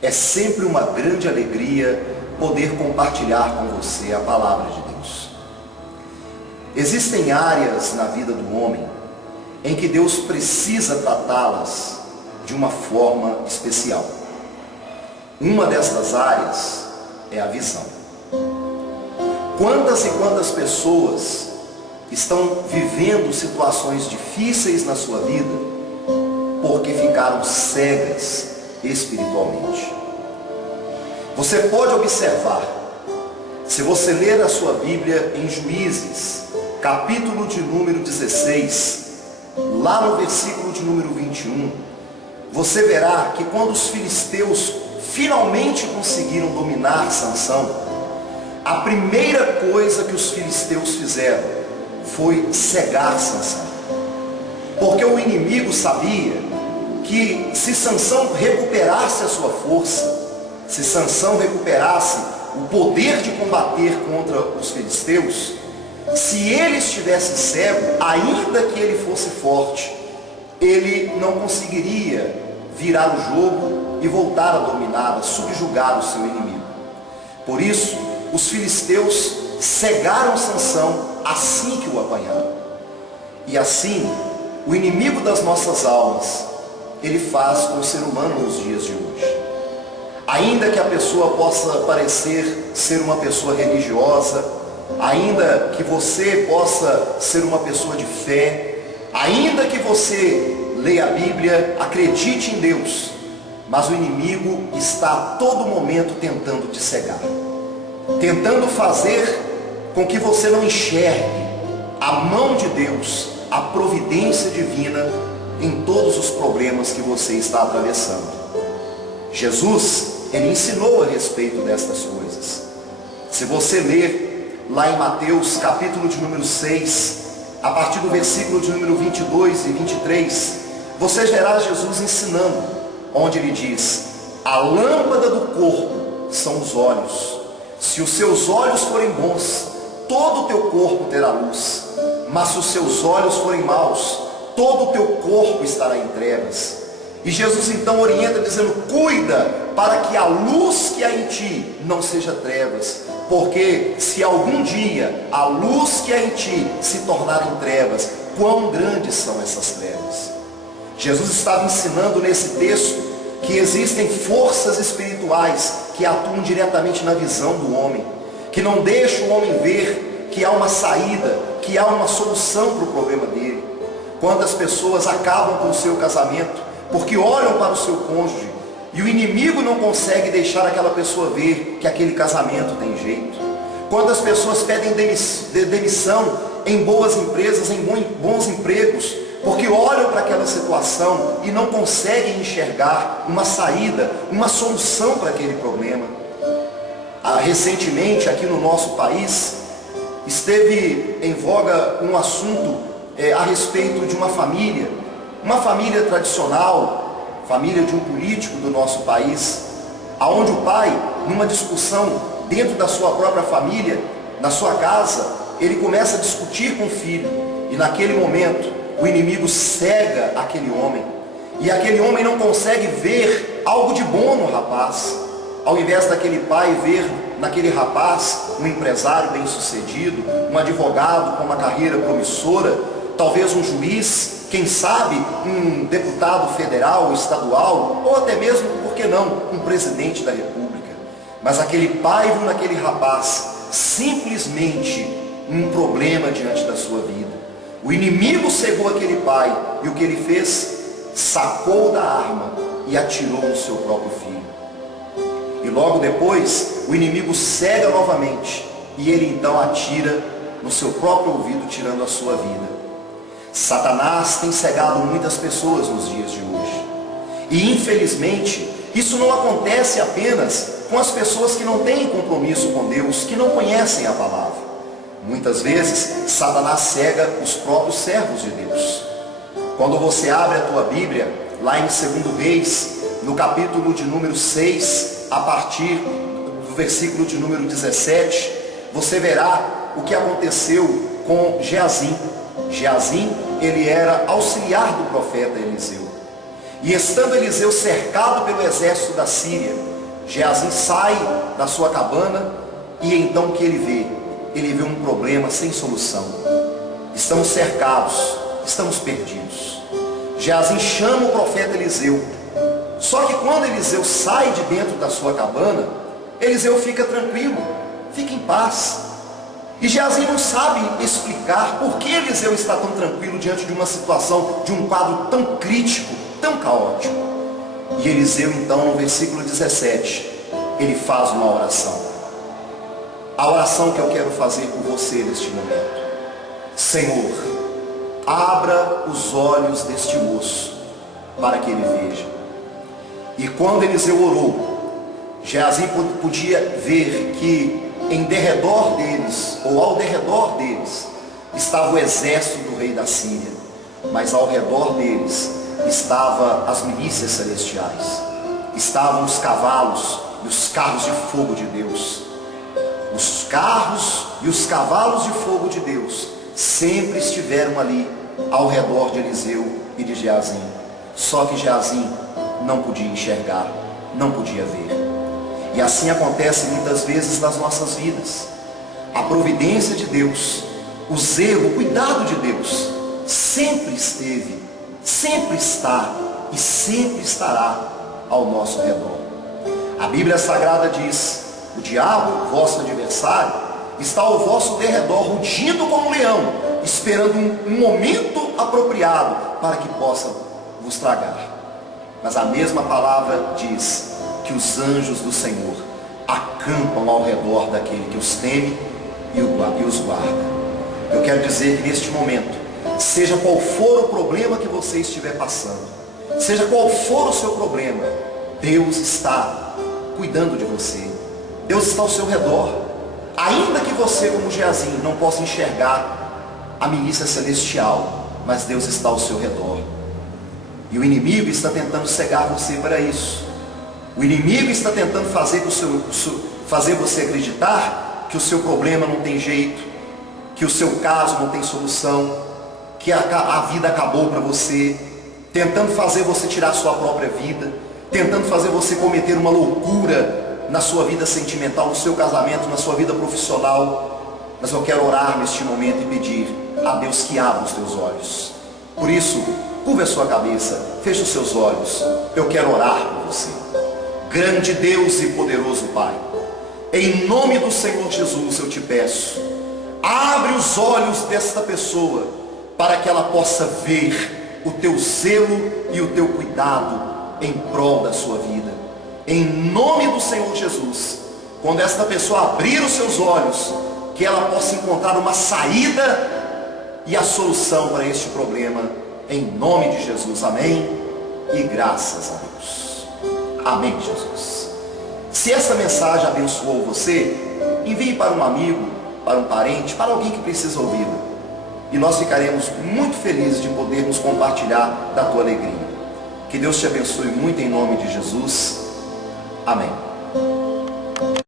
É sempre uma grande alegria poder compartilhar com você a palavra de Deus. Existem áreas na vida do homem em que Deus precisa tratá-las de uma forma especial. Uma destas áreas é a visão. Quantas e quantas pessoas estão vivendo situações difíceis na sua vida porque ficaram cegas espiritualmente? Você pode observar, se você ler a sua Bíblia em Juízes, capítulo de número 16, lá no versículo de número 21, você verá que quando os filisteus finalmente conseguiram dominar Sansão, a primeira coisa que os filisteus fizeram foi cegar Sansão. Porque o inimigo sabia que se Sansão recuperasse a sua força, se Sansão recuperasse o poder de combater contra os filisteus, se ele estivesse cego, ainda que ele fosse forte, ele não conseguiria virar o jogo e voltar a dominar, a subjugar o seu inimigo. Por isso, os filisteus cegaram Sansão assim que o apanharam. E assim, o inimigo das nossas almas, ele faz com o ser humano nos dias de hoje. Ainda que a pessoa possa parecer ser uma pessoa religiosa, ainda que você possa ser uma pessoa de fé, ainda que você leia a Bíblia, acredite em Deus, mas o inimigo está a todo momento tentando te cegar, tentando fazer com que você não enxergue a mão de Deus, a providência divina em todos os problemas que você está atravessando. Jesus, ele ensinou a respeito destas coisas. Se você ler lá em Mateus capítulo de número 6, a partir do versículo de número 22 e 23, você verá Jesus ensinando, onde ele diz: a lâmpada do corpo são os olhos. Se os seus olhos forem bons, todo o teu corpo terá luz. Mas se os seus olhos forem maus, todo o teu corpo estará em trevas. E Jesus então orienta dizendo: cuida para que a luz que há em ti não seja trevas, porque se algum dia a luz que há em ti se tornar em trevas, quão grandes são essas trevas? Jesus estava ensinando nesse texto que existem forças espirituais que atuam diretamente na visão do homem, que não deixam o homem ver que há uma saída, que há uma solução para o problema dele. Quantas pessoas acabam com o seu casamento porque olham para o seu cônjuge e o inimigo não consegue deixar aquela pessoa ver que aquele casamento tem jeito. Quantas pessoas pedem demissão em boas empresas, em bons empregos, porque olham para aquela situação e não conseguem enxergar uma saída, uma solução para aquele problema. Recentemente, aqui no nosso país, esteve em voga um assunto a respeito de uma família tradicional, família de um político do nosso país, aonde o pai, numa discussão dentro da sua própria família, na sua casa, ele começa a discutir com o filho, e naquele momento o inimigo cega aquele homem, e aquele homem não consegue ver algo de bom no rapaz. Ao invés daquele pai ver naquele rapaz um empresário bem-sucedido, um advogado com uma carreira promissora, talvez um juiz, quem sabe um deputado federal, estadual, ou até mesmo, por que não, um presidente da república. Mas aquele pai viu naquele rapaz simplesmente um problema diante da sua vida. O inimigo cegou aquele pai, e o que ele fez? Sacou da arma e atirou no seu próprio filho. E logo depois, o inimigo cega novamente, e ele então atira no seu próprio ouvido, tirando a sua vida. Satanás tem cegado muitas pessoas nos dias de hoje. E infelizmente, isso não acontece apenas com as pessoas que não têm compromisso com Deus, que não conhecem a palavra. Muitas vezes, Satanás cega os próprios servos de Deus. Quando você abre a tua Bíblia, lá em 2 Reis, no capítulo de número 6, a partir do versículo de número 17, você verá o que aconteceu com Geazim. Geazim, ele era auxiliar do profeta Eliseu. E estando Eliseu cercado pelo exército da Síria, Geazi sai da sua cabana, e então o que ele vê? Ele vê um problema sem solução. Estamos cercados, estamos perdidos. Geazi chama o profeta Eliseu. Só que quando Eliseu sai de dentro da sua cabana, Eliseu fica tranquilo, fica em paz. E Geazi não sabe explicar por que Eliseu está tão tranquilo diante de uma situação, de um quadro tão crítico, tão caótico. E Eliseu então, no versículo 17, ele faz uma oração. A oração que eu quero fazer por você neste momento. Senhor, abra os olhos deste moço, para que ele veja. E quando Eliseu orou, Geazi podia ver que em derredor deles, ou ao derredor deles, estava o exército do rei da Síria, mas ao redor deles estavam as milícias celestiais, estavam os cavalos e os carros de fogo de Deus. Os carros e os cavalos de fogo de Deus sempre estiveram ali ao redor de Eliseu e de Geazi. Só que Geazi não podia enxergar, não podia ver. E assim acontece muitas vezes nas nossas vidas. A providência de Deus, o zelo, o cuidado de Deus sempre esteve, sempre está e sempre estará ao nosso redor. A Bíblia Sagrada diz: o diabo, vosso adversário, está ao vosso derredor, rugindo como um leão, esperando um momento apropriado para que possa vos tragar. Mas a mesma palavra diz que os anjos do Senhor acampam ao redor daquele que os teme e os guarda. Eu quero dizer que neste momento, seja qual for o problema que você estiver passando, seja qual for o seu problema, Deus está cuidando de você. Deus está ao seu redor. Ainda que você, como Geazi, não possa enxergar a milícia celestial, mas Deus está ao seu redor. E o inimigo está tentando cegar você para isso. O inimigo está tentando fazer você acreditar que o seu problema não tem jeito, que o seu caso não tem solução, que a vida acabou para você, tentando fazer você tirar a sua própria vida, tentando fazer você cometer uma loucura na sua vida sentimental, no seu casamento, na sua vida profissional. Mas eu quero orar neste momento e pedir a Deus que abra os teus olhos. Por isso, curva a sua cabeça, feche os seus olhos. Eu quero orar por você. Grande Deus e poderoso Pai, em nome do Senhor Jesus eu te peço, abre os olhos desta pessoa, para que ela possa ver o teu zelo e o teu cuidado em prol da sua vida. Em nome do Senhor Jesus, quando esta pessoa abrir os seus olhos, que ela possa encontrar uma saída e a solução para este problema, em nome de Jesus, amém, e graças a Deus. Amém, Jesus. Se essa mensagem abençoou você, envie para um amigo, para um parente, para alguém que precisa ouvi-la. E nós ficaremos muito felizes de podermos compartilhar da tua alegria. Que Deus te abençoe muito em nome de Jesus. Amém.